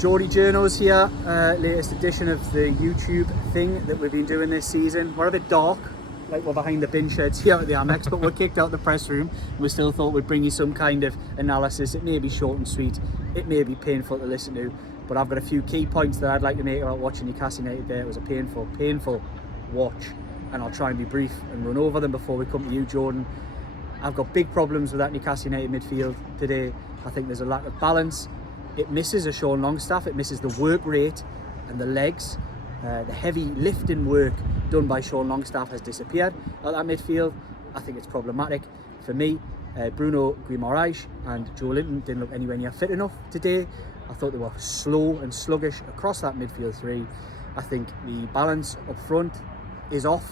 Geordie Journos here, latest edition of the YouTube thing that we've been doing this season. We're a bit dark, like we're behind the bin sheds here at the Amex, but we're kicked out the press room. We still thought we'd bring you some kind of analysis. It may be short and sweet, it may be painful to listen to, but I've got a few key points that I'd like to make about watching Newcastle United there. It was a painful watch, and I'll try and be brief and run over them before we come to you, Jordan. I've got big problems with that Newcastle United midfield today. I think there's a lack of balance. It misses a Sean Longstaff, it misses the work rate and the legs. The heavy lifting work done by Sean Longstaff has disappeared at that midfield. I think it's problematic. For me, Bruno Mars and Joe Linton didn't look anywhere near fit enough today. I thought they were slow and sluggish across that midfield three. I think the balance up front is off,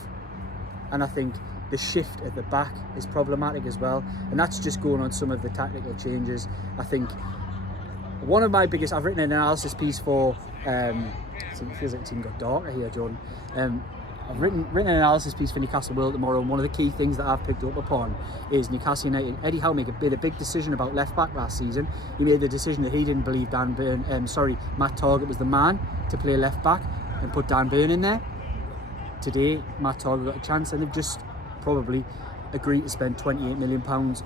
and I think the shift at the back is problematic as well, and that's just going on some of the tactical changes. I think one of my biggest, I've written an analysis piece for, it feels like the team got darker here, Jordan. I've written an analysis piece for Newcastle World tomorrow, and one of the key things that I've picked up upon is Newcastle United. Eddie Howe made a big decision about left back last season. He made the decision that he didn't believe Matt Targett was the man to play left back and put Dan Burn in there. Today, Matt Targett got a chance, and they've just probably agreed to spend £28 million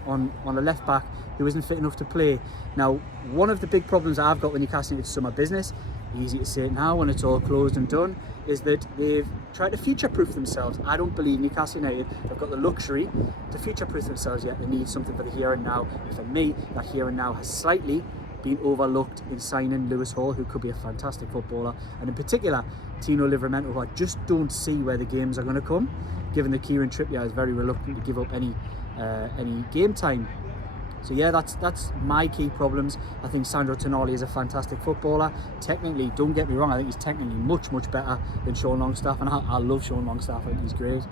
on a left back who isn't fit enough to play. Now, one of the big problems I've got with Newcastle United summer business, easy to say it now when it's all closed and done, is that they've tried to future-proof themselves. I don't believe Newcastle United have got the luxury to future-proof themselves yet. They need something for the here and now. And for me, that here and now has slightly been overlooked in signing Lewis Hall, who could be a fantastic footballer, and in particular Tino Livramento, who I just don't see where the games are going to come, given that Kieran Trippier is very reluctant to give up any game time. So yeah, that's my key problems. I think Sandro Tonali is a fantastic footballer. Technically, don't get me wrong, I think he's technically much better than Sean Longstaff, and I love Sean Longstaff. I think he's great,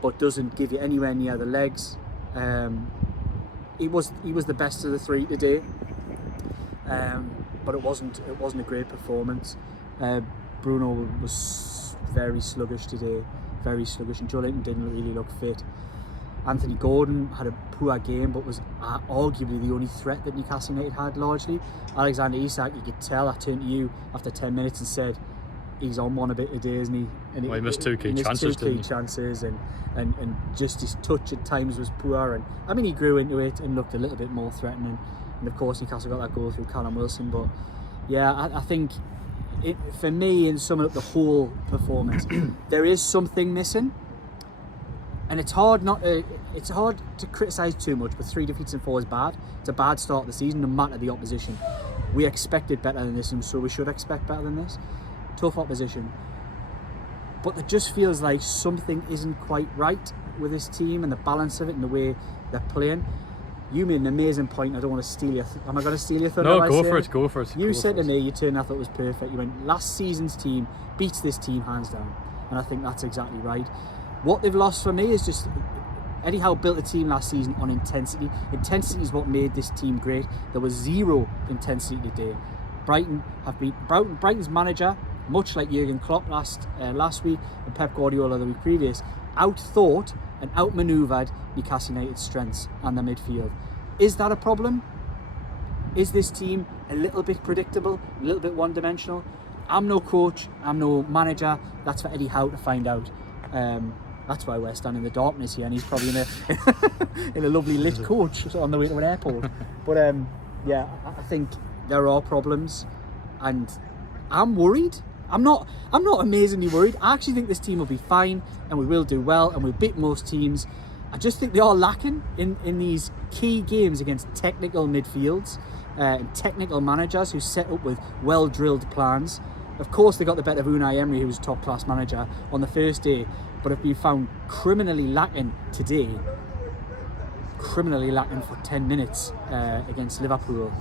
but doesn't give you anywhere near the legs. He was the best of the three today, but it wasn't a great performance. Bruno was very sluggish today, very sluggish, and Joe Linton didn't really look fit. Anthony Gordon had a poor game, but was arguably the only threat that Newcastle United had largely. Alexander Isak, you could tell, I turned to you after 10 minutes and said, he's on one a bit today, isn't he? And he missed two key chances, and just his touch at times was poor. And I mean, he grew into it and looked a little bit more threatening. And of course, Newcastle got that goal through Callum Wilson. But yeah, I think for me, in summing up the whole performance, there is something missing. And it's hard to criticise too much, but 3 defeats in 4 is bad. It's a bad start of the season, no matter the opposition. We expected better than this, and so we should expect better than this. Tough opposition. But it just feels like something isn't quite right with this team and the balance of it and the way they're playing. You made an amazing point. I don't want to steal your... Am I going to steal your thunder? No, go for it. You said to me, your turn, I thought was perfect. You went, last season's team beats this team hands down. And I think that's exactly right. What they've lost for me is just... Eddie Howe built a team last season on intensity. Intensity is what made this team great. There was zero intensity today. Brighton's manager, much like Jurgen Klopp last week and Pep Guardiola the week previous, outthought and outmanoeuvred Newcastle United's strengths and the midfield. Is that a problem? Is this team a little bit predictable, a little bit one-dimensional? I'm no coach, I'm no manager. That's for Eddie Howe to find out. That's why we're standing in the darkness here, and he's probably in a lovely lit coach on the way to an airport. But yeah, I think there are problems, and I'm worried. I'm not amazingly worried. I actually think this team will be fine, and we will do well, and we'll beat most teams. I just think they are lacking in these key games against technical midfields and technical managers who set up with well-drilled plans. Of course, they got the better of Unai Emery, who was a top-class manager on the first day, but have been found criminally lacking today. Criminally lacking for 10 minutes against Liverpool,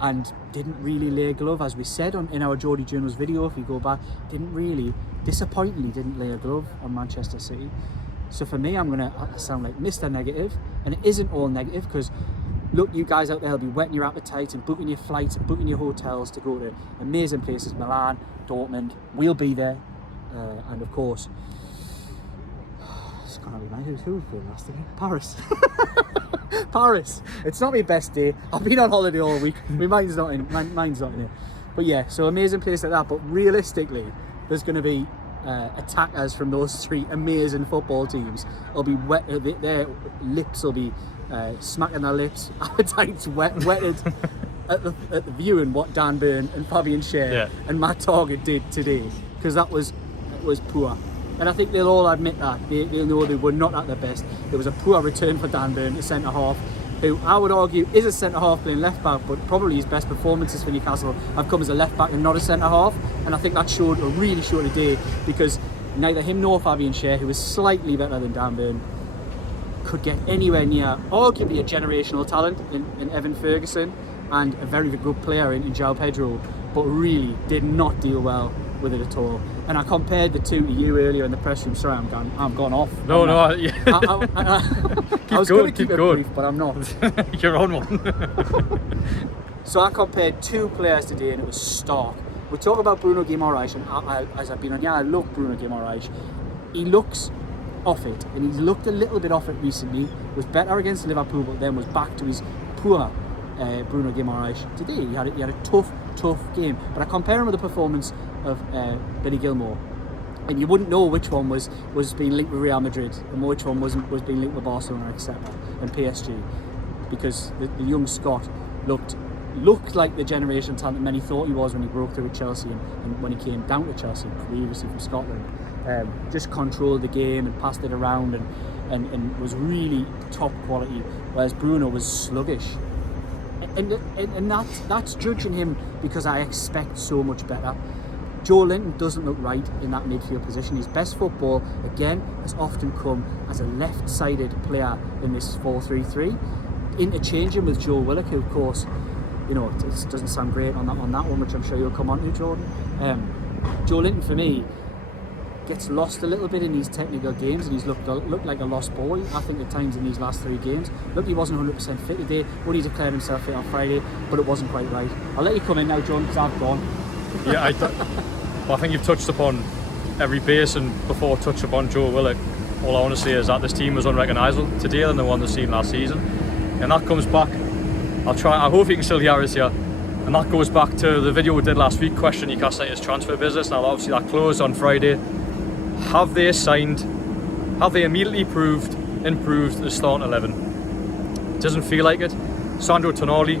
and didn't really lay a glove, as we said in our Geordie Journos video. If we go back, disappointingly didn't lay a glove on Manchester City. So for me, I'm gonna sound like Mr. Negative, and it isn't all negative, because look, you guys out there will be whetting your appetites and booking your flights and booking your hotels to go to amazing places, Milan, Dortmund. We'll be there, and of course, it's gonna be nice. Who's the last thing? Paris. Paris. It's not my best day. I've been on holiday all week. My mind's not in it. But yeah, so amazing place like that. But realistically, there's going to be attackers from those three amazing football teams. It'll be wet. Their lips will be smacking their lips. Appetites wetted at the viewing what Dan Burn and Fabian Schär and Matt Target did today, because it was poor. And I think they'll all admit that. They'll know they were not at their best. It was a poor return for Dan Burn, the centre half, who I would argue is a centre half playing left back, but probably his best performances for Newcastle have come as a left back and not a centre half. And I think that really showed today, because neither him nor Fabian Schär, who was slightly better than Dan Burn, could get anywhere near arguably a generational talent in Evan Ferguson and a very good player in João Pedro, but really did not deal well with it at all. And I compared the two to you earlier in the press room. Sorry, I'm gone off. No. I was going to keep it going. brief, but I'm not. You're on one. So I compared two players today, and it was stark. We talk about Bruno Mars, and as I've been on, I love Bruno Mars. He looks off it, and he's looked a little bit off it recently. Was better against Liverpool, but then was back to his poor Bruno Mars today. He had a tough game. But I compare him with the performance of Billy Gilmour, and you wouldn't know which one was being linked with Real Madrid and which one was being linked with Barcelona, etc. and PSG, because the young Scot looked like the generation talent that many thought he was when he broke through at Chelsea and when he came down to Chelsea previously from Scotland. Just controlled the game and passed it around and was really top quality, whereas Bruno was sluggish. And that's judging him because I expect so much better. Joe Linton doesn't look right in that midfield position. His best football, again, has often come as a left-sided player in this 4-3-3, interchanging with Joe Willock, who, of course, it doesn't sound great on that one, which I'm sure you'll come on to, Jordan. Joe Linton, for me, gets lost a little bit in these technical games, and he's looked like a lost boy, I think, at times in these last three games. Look, he wasn't 100% fit today. Only declared himself fit on Friday, but it wasn't quite right. I'll let you come in now, John, because I've gone. Yeah, I think you've touched upon every base, and before I touch upon Joe Willock, all I want to say is that this team was unrecognisable today than the one they've seen last season, and that comes back. I hope you can still hear us here, and that goes back to the video we did last week, questioning Newcastle United's transfer business. Now, obviously, that closed on Friday. Have they immediately improved the starting 11? It doesn't feel like it. Sandro Tonali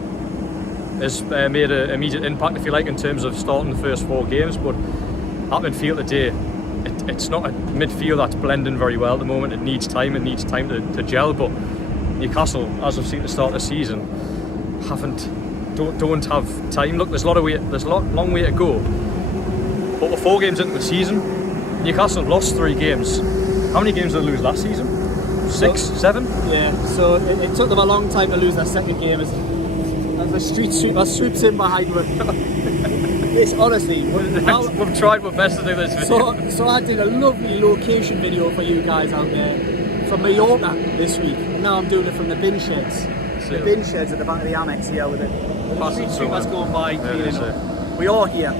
has made an immediate impact, if you like, in terms of starting the first 4 games, but at midfield today, it's not a midfield that's blending very well at the moment. It needs time to gel, but Newcastle, as we've seen at the start of the season, don't have time. Look, there's a long way to go, but we're 4 games into the season. Newcastle have lost 3 games. How many games did they lose last season? 6, 7? Yeah, so it took them a long time to lose their second game as the street sweeper swoops in behind them. It's honestly, we've tried our best to do this video. So I did a lovely location video for you guys out there from Mallorca this week, and now I'm doing it from the bin sheds. The bin sheds at the back of the Amex here with the street sweepers going by cleaning up. We are here.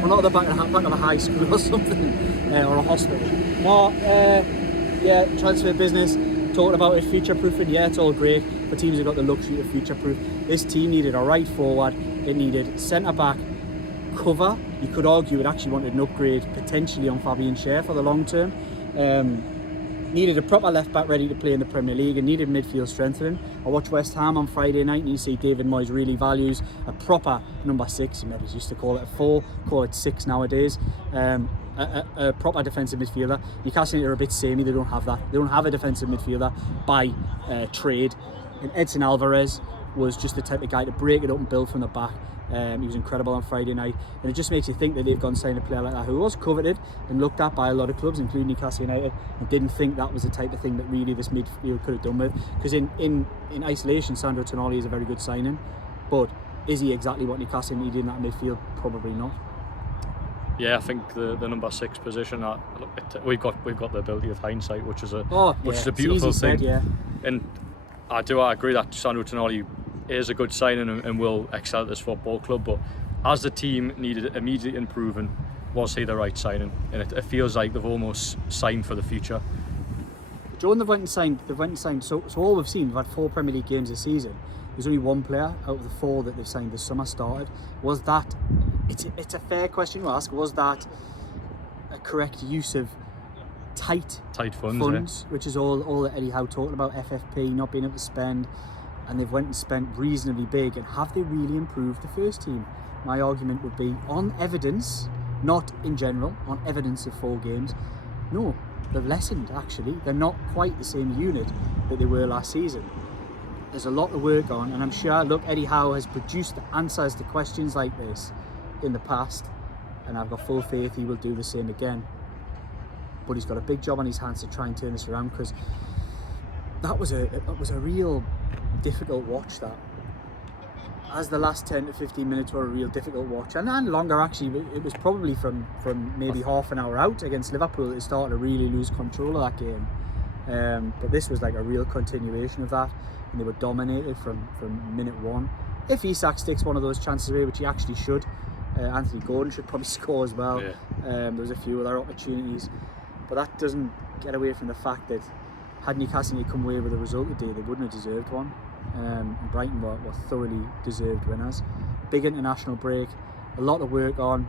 We're not at the back of a high school or something, or a hospital. No, transfer business, talking about it, future-proofing, it's all great, but teams have got the luxury of future-proof. This team needed a right forward, it needed centre-back cover. You could argue it actually wanted an upgrade, potentially, on Fabian Schär for the long term. Needed a proper left-back ready to play in the Premier League, and needed midfield strengthening. I watched West Ham on Friday night, and you see David Moyes really values a proper number 6. Maybe he used to call it a 4, call it 6 nowadays. A proper defensive midfielder. Newcastle United are a bit samey, they don't have that. They don't have a defensive midfielder by trade. And Edson Alvarez was just the type of guy to break it up and build from the back. He was incredible on Friday night, and it just makes you think that they've gone sign a player like that who was coveted and looked at by a lot of clubs, including Newcastle United, and didn't think that was the type of thing that really this midfield could have done with. Because in isolation, Sandro Tonali is a very good signing, but is he exactly what Newcastle needed in that midfield? Probably not. Yeah, I think the number 6 position, we've got the ability of hindsight, which is a beautiful thing. Said, and I agree that Sandro Tonali is a good signing and will excel at this football club, but as the team needed immediate improving, was he the right signing? And it feels like they've almost signed for the future. Joe, they've went and signed. So all we've seen, we've had 4 Premier League games this season. there's only one player out of the 4 that they've signed this summer started. Was that, it's a fair question to ask, was that a correct use of tight funds, which is all that Eddie Howe talked about, FFP, not being able to spend, and they've went and spent reasonably big, and have they really improved the first team? My argument would be, on evidence, not in general, on evidence of 4 games, no, they've lessened actually. They're not quite the same unit that they were last season. There's a lot to work on, and I'm sure, look, Eddie Howe has produced the answers to questions like this in the past, and I've got full faith he will do the same again. But he's got a big job on his hands to try and turn this around, because that was a real difficult watch, that. As the last 10 to 15 minutes were a real difficult watch, and longer actually. It was probably from maybe half an hour out against Liverpool that they started to really lose control of that game. But this was like a real continuation of that, and they were dominated from minute 1. If Isak sticks one of those chances away, which he actually should, Anthony Gordon should probably score as well. Yeah. There was a few other opportunities, but that doesn't get away from the fact that had Newcastle United come away with a result today, they wouldn't have deserved one. And Brighton were thoroughly deserved winners. Big international break, a lot to work on.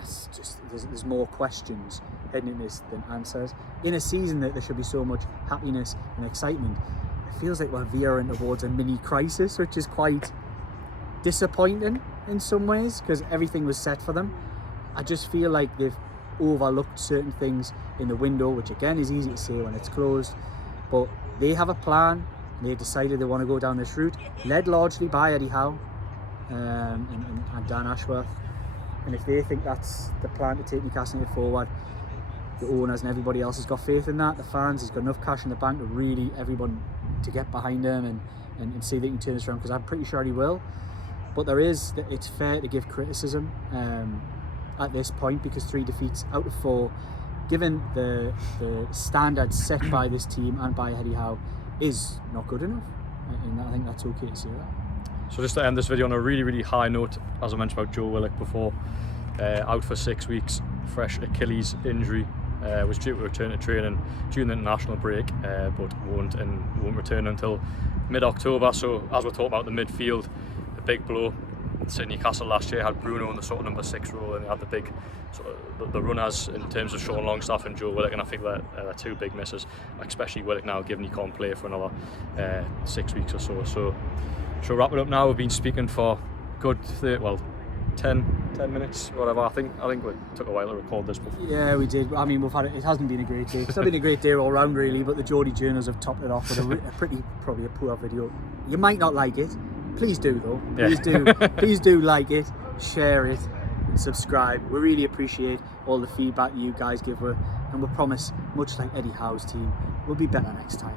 It's just, there's more questions heading in this than answers. In a season that there should be so much happiness and excitement, it feels like we're veering towards a mini crisis, which is quite disappointing in some ways, because everything was set for them. I just feel like they've overlooked certain things in the window, which again is easy to say when it's closed, but they have a plan. They decided they want to go down this route, led largely by Eddie Howe and Dan Ashworth. And if they think that's the plan to take Newcastle United forward, the owners and everybody else has got faith in that. The fans, he's got enough cash in the bank to really everyone to get behind him and see if they can turn this around, because I'm pretty sure he will. But it's fair to give criticism at this point, because 3 defeats out of 4, given the standards set by this team and by Eddie Howe, is not good enough, and I think that's okay to say that. So just to end this video on a really, really high note, as I mentioned about Joe Willock before, out for 6 weeks, fresh Achilles injury, was due to return to training during the international break, but won't return until mid-October. So as we're talking about the midfield, the big blow. Newcastle last year had Bruno in the sort of number 6 role, and they had the big sort of the runners in terms of Sean Longstaff and Joe Willock, and I think that they're 2 big misses, especially Willock now, given he can't play for another 6 weeks or so. So she'll wrap it up now. We've been speaking for good 10 minutes, whatever. I think we took a while to record this before. Yeah, we did. I mean, it hasn't been a great day. It's not been a great day all round really, but the Geordie Journals have topped it off with probably a poor video. You might not like it. Please do though. Please do like it, share it, and subscribe. We really appreciate all the feedback you guys give us, and we promise, much like Eddie Howe's team, we'll be better next time.